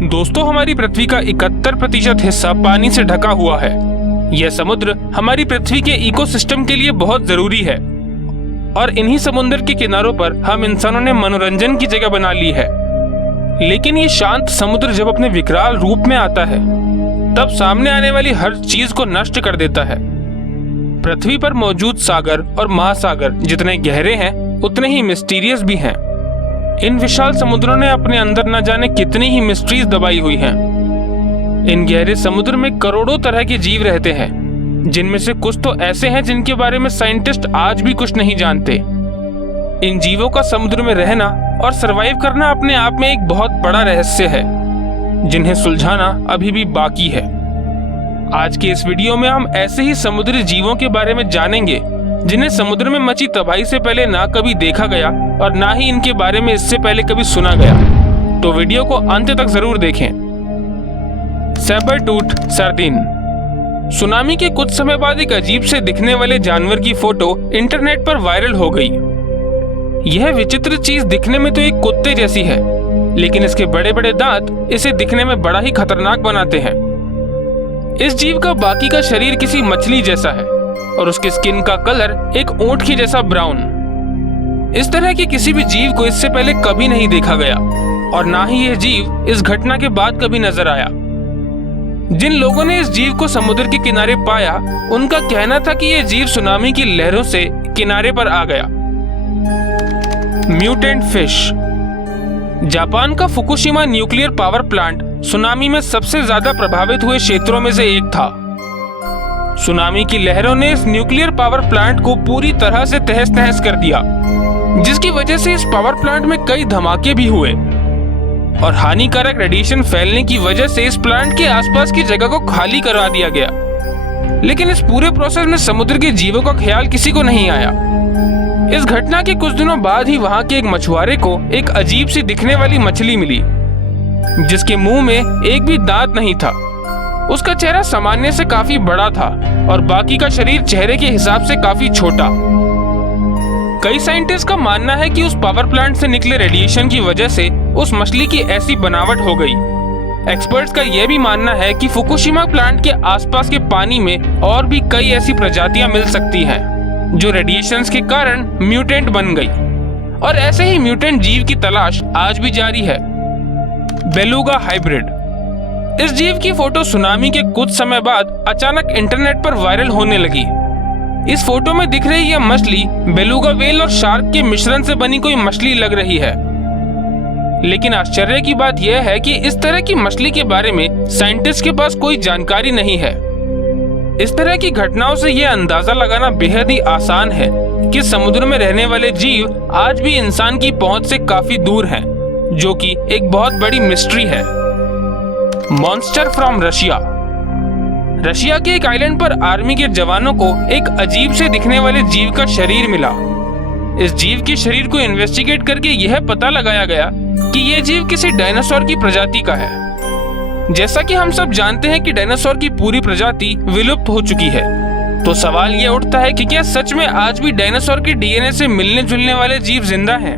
दोस्तों, हमारी पृथ्वी का 71% हिस्सा पानी से ढका हुआ है। यह समुद्र हमारी पृथ्वी के इकोसिस्टम के लिए बहुत जरूरी है और इन्हीं समुद्र के किनारों पर हम इंसानों ने मनोरंजन की जगह बना ली है। लेकिन ये शांत समुद्र जब अपने विकराल रूप में आता है तब सामने आने वाली हर चीज को नष्ट कर देता है। पृथ्वी पर मौजूद सागर और महासागर जितने गहरे हैं उतने ही मिस्टीरियस भी हैं। इन विशाल समुद्रों ने अपने अंदर न जाने कितनी ही मिस्ट्रीज दबाई हुई हैं। इन गहरे समुद्र में करोड़ों तरह के जीव रहते हैं, जिनमें से कुछ तो ऐसे हैं जिनके बारे में साइंटिस्ट आज भी कुछ नहीं जानते। इन जीवों का समुद्र में रहना और सरवाइव करना अपने आप में एक बहुत बड़ा रहस्य है, जिन्हें सुलझाना अभी भी बाकी है। आज के इस वीडियो में हम ऐसे ही समुद्री जीवों के बारे में जानेंगे जिन्हें समुद्र में मची तबाही से पहले ना कभी देखा गया और ना ही इनके बारे में इससे पहले कभी सुना गया। तो वीडियो को अंत तक जरूर देखें। सैबरटूथ सार्डिन। सुनामी के कुछ समय बाद एक अजीब से दिखने वाले जानवर की फोटो इंटरनेट पर वायरल हो गई। यह विचित्र चीज दिखने में तो एक कुत्ते जैसी है, लेकिन इसके बड़े बड़े दांत इसे दिखने में बड़ा ही खतरनाक बनाते हैं। इस जीव का बाकी का शरीर किसी मछली जैसा है और उसके स्किन का कलर एक ऊंट की जैसा ब्राउन। इस तरह के किसी भी जीव को इससे पहले कभी नहीं देखा गया और ना ही यह जीव इस घटना के बाद कभी नजर आया। जिन लोगों ने इस जीव को समुद्र के किनारे पाया, उनका कहना था कि यह जीव सुनामी की लहरों से किनारे पर आ गया। Mutant fish. जापान का Fukushima nuclear power plant tsunami में सबसे ज्यादा प्रभावित हुए क्षेत्रों में से एक था। सुनामी की लहरों ने इस न्यूक्लियर पावर प्लांट को पूरी तरह से तहस नहस कर दिया, जिसकी वजह से इस पावर प्लांट में कई धमाके भी हुए और हानिकारक रेडिएशन फैलने की वजह से इस प्लांट के आसपास की जगह को खाली करवा दिया गया। लेकिन इस पूरे प्रोसेस में समुद्र के जीवों का ख्याल किसी को नहीं आया। इस घटना के कुछ दिनों बाद ही वहां के एक मछुआरे को एक अजीब सी दिखने वाली मछली मिली, जिसके मुंह में एक भी दांत नहीं था। उसका चेहरा सामान्य से काफी बड़ा था और बाकी का शरीर चेहरे के हिसाब से काफी छोटा। कई साइंटिस्ट का मानना है कि उस पावर प्लांट से निकले रेडिएशन की वजह से उस मछली की ऐसी बनावट हो गई। एक्सपर्ट्स का यह भी मानना है कि फुकुशिमा प्लांट के आसपास के पानी में और भी कई ऐसी प्रजातियां मिल सकती हैं जो रेडिएशन के कारण म्यूटेंट बन गई और ऐसे ही म्यूटेंट जीव की तलाश आज भी जारी है। Beluga hybrid. इस जीव की फोटो सुनामी के कुछ समय बाद अचानक इंटरनेट पर वायरल होने लगी। इस फोटो में दिख रही यह मछली बेलुगा व्हेल और शार्क के मिश्रण से बनी कोई मछली लग रही है। लेकिन आश्चर्य की बात यह है कि इस तरह की मछली के बारे में साइंटिस्ट के पास कोई जानकारी नहीं है। इस तरह की घटनाओं से यह अंदाजा लगाना बेहद ही आसान है कि समुद्र में रहने वाले जीव आज भी इंसान की पहुंच से काफी दूर हैं, जो कि एक बहुत बड़ी मिस्ट्री है। Monster from Russia. रशिया के एक आइलैंड पर आर्मी के जवानों को एक अजीब से दिखने वाले जीव का शरीर मिला। इस जीव के शरीर को इन्वेस्टिगेट करके यह पता लगाया गया कि यह जीव किसी डायनासोर की प्रजाति का है। जैसा कि हम सब जानते हैं कि डायनासोर की पूरी प्रजाति विलुप्त हो चुकी है, तो सवाल यह उठता है कि क्या सच में आज भी डायनासोर के डीएनए से मिलने जुलने वाले जीव जिंदा हैं?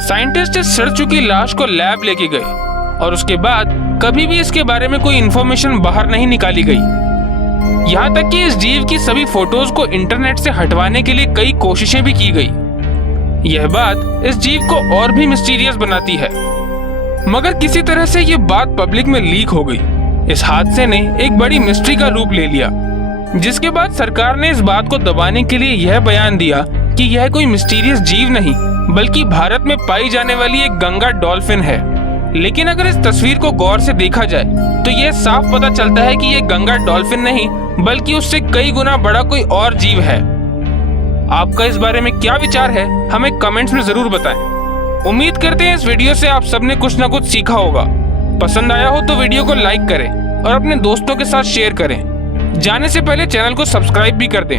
साइंटिस्ट इस सड़ चुकी लाश को लैब लेके गए और उसके बाद कभी भी इसके बारे में कोई इंफॉर्मेशन बाहर नहीं निकाली गई। यहाँ तक कि इस जीव की सभी फोटोज को इंटरनेट से हटवाने के लिए कई कोशिशें भी की गई। यह बात इस जीव को और भी मिस्टीरियस बनाती है, मगर किसी तरह से यह बात पब्लिक में लीक हो गई। इस हादसे ने एक बड़ी मिस्ट्री का रूप ले लिया, जिसके बाद सरकार ने इस बात को दबाने के लिए यह बयान दिया कि यह कोई मिस्टीरियस जीव नहीं बल्कि भारत में पाई जाने वाली एक गंगा डॉल्फिन है। लेकिन अगर इस तस्वीर को गौर से देखा जाए तो यह साफ पता चलता है कि यह गंगा डॉल्फिन नहीं बल्कि उससे कई गुना बड़ा कोई और जीव है। आपका इस बारे में क्या विचार है, हमें कमेंट्स में जरूर बताएं। उम्मीद करते हैं इस वीडियो से आप सबने कुछ न कुछ सीखा होगा। पसंद आया हो तो वीडियो को लाइक करें और अपने दोस्तों के साथ शेयर करें। जाने से पहले चैनल को सब्सक्राइब भी कर दें।